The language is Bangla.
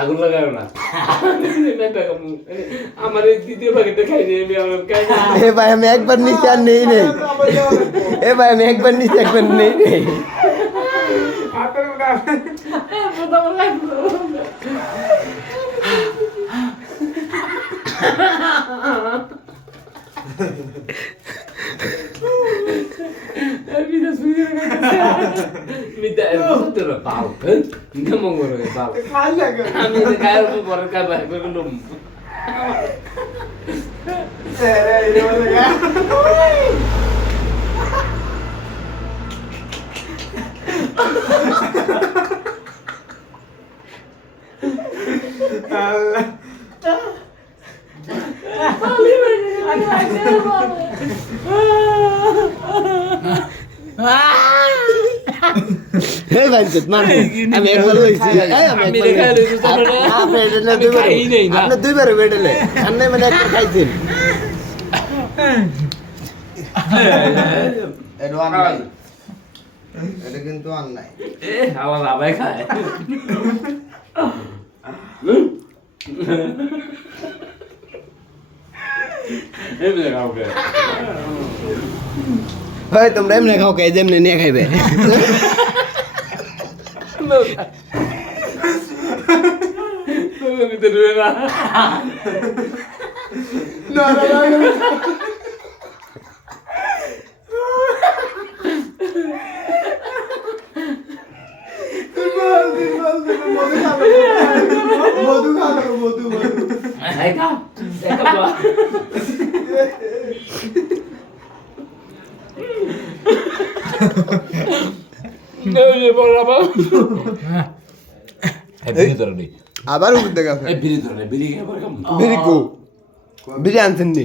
আগুন লাগাও না আমার দ্বিতীয় ভাগেটা খাই নিয়ে এ ভাই আমি একবার নিচে আর নেই নেই এ ভাই আমি একবার নিচে একবার নেই নেই আমি একবার লইছি আপনি দুইবার বেডেলে আপনি মানে একবার খাইছেন এটা কিন্তু অন্যায় আমার বাবাই খায় হয় তোমরা এমনি খাও কে যেমনি নিয়ে খাইবে আবার দেখা বিড়ি আনছেন নি